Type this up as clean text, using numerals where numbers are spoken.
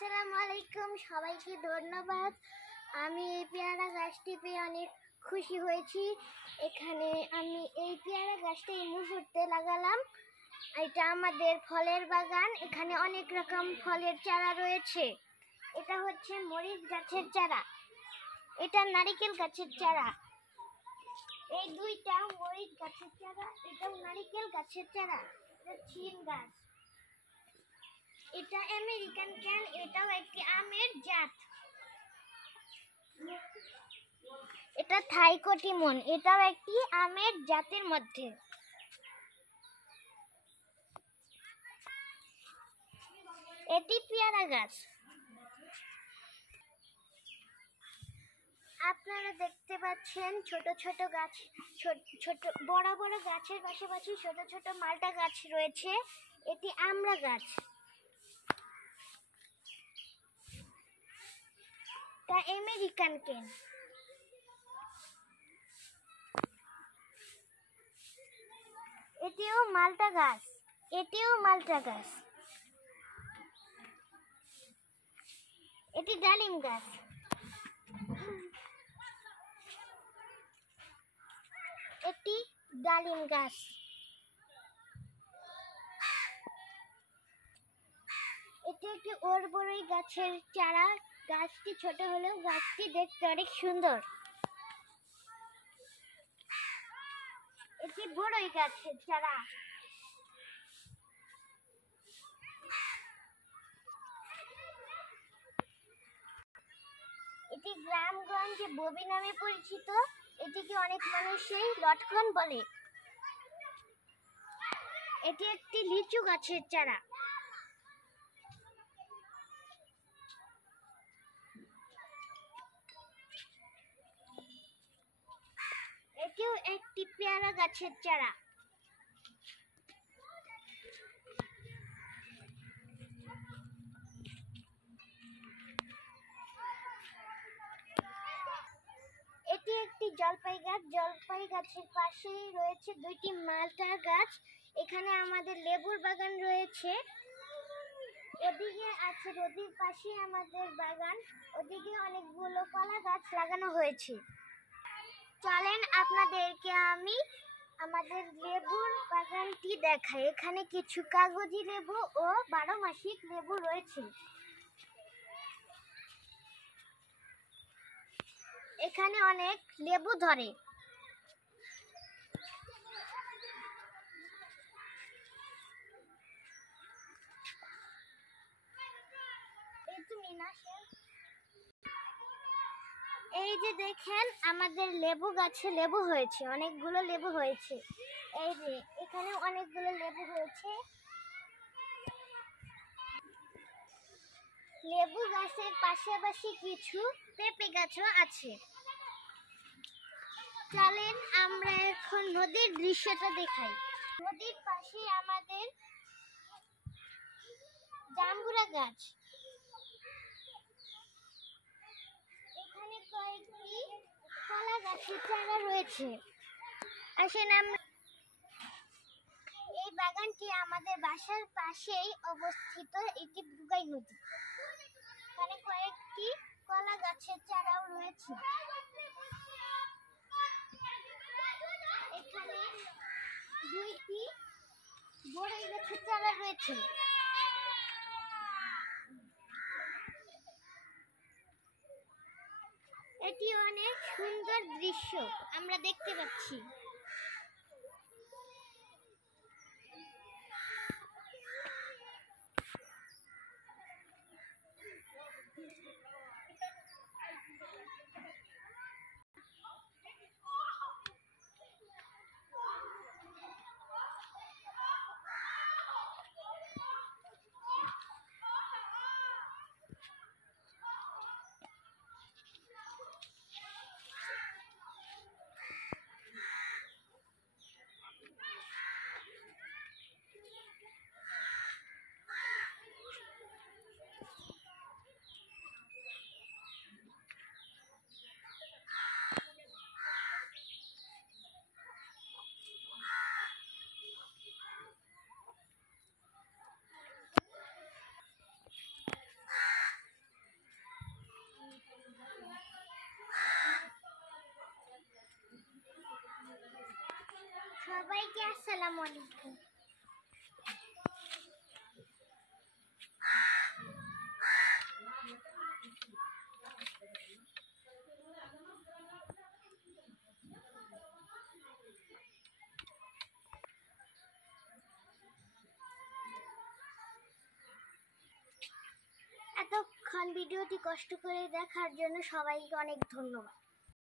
আসসালামু আলাইকুম, সবাইকে ধন্যবাদ। আমি এই পেয়ারা গাছটি পেয়ে অনেক খুশি হয়েছি। এখানে আমি এই পেয়ারা গাছটি এই মুহূর্তে লাগালাম। এটা আমাদের ফলের বাগান। এখানে অনেক রকম ফলের চারা রয়েছে। এটা হচ্ছে মরিচ গাছের চারা, এটা নারিকেল গাছের চারা। এই দুইটা মরিচ গাছের চারা, এটাও নারিকেল গাছের চারা। এটা চিন গাছ, এটা আমেরিকান ক্যান, এটাও একটি আমের জাত। এটা থাইকোটিমন, এটাও একটি আমের জাতের মধ্যে। এটি পেয়ারা গাছ। আপনারা দেখতে পাচ্ছেন ছোট ছোট গাছ, ছোট বড় বড় গাছের পাশাপাশি ছোট ছোট মালটা গাছ রয়েছে। এটি আমড়া গাছ। তা আমেরিকান কেন, এটিও মালটা গাছ, এটিও মালটা গাছ। এটি ডালিম গাছ। এটি ডালিম গাছ। এটি একটি বড়ই গাছের চারা। গাছটি ছোট হলেও গাছটি দেখতে অনেক সুন্দর। এটি বড়ই গাছের চারা। এটি গ্রামগঞ্জে ববি নামে পরিচিত। এটিকে অনেক মানুষই লটকন বলে। এটি একটি লিচু গাছের চারা। এটিও একটি পেয়ারা গাছের চারা। এটি একটি জলপাই গাছ। জলপাই গাছের পাশেই রয়েছে দুইটি মালটা গাছ। এখানে আমাদের লেবুর বাগান রয়েছে। ওদিকে আছে, নদীর পাশে আমাদের বাগান। ওদিকে অনেকগুলো কলা গাছ লাগানো হয়েছে। চলেন আপনাদেরকে আমি আমাদের লেবুর বাগানটি দেখাই। এখানে কিছু কাগজি লেবু ও 12 মাসিক লেবু রয়েছে। এখানে অনেক লেবু ধরে। এই যে দেখেন, আমাদের লেবু গাছে লেবু হয়েছে, অনেকগুলো লেবু হয়েছে। এই যে এখানে অনেকগুলো লেবু হয়েছে। লেবু গাছের পাশাপাশি কিছু পেঁপে গাছও আছে। চলেন আমরা এখন নদীর দৃশ্যটা দেখাই। নদীর পাশে আমাদের জাম্বুরা গাছ। এখানে কয়েকটি কলা গাছের চারা রয়েছে। আসেন আমরা, এই বাগানটি আমাদের বাসার পাশেই অবস্থিত। এটি বুগাই নদী। এখানে কয়েকটি কলা গাছের চারাও রয়েছে। এখানে দুইটি বড়ই গাছের চারা রয়েছে। এটি অনেক সুন্দর দৃশ্য আমরা দেখতে পাচ্ছি। আসসালামু আলাইকুম। এতক্ষণ ভিডিওটি কষ্ট করে দেখার জন্য সবাইকে অনেক ধন্যবাদ।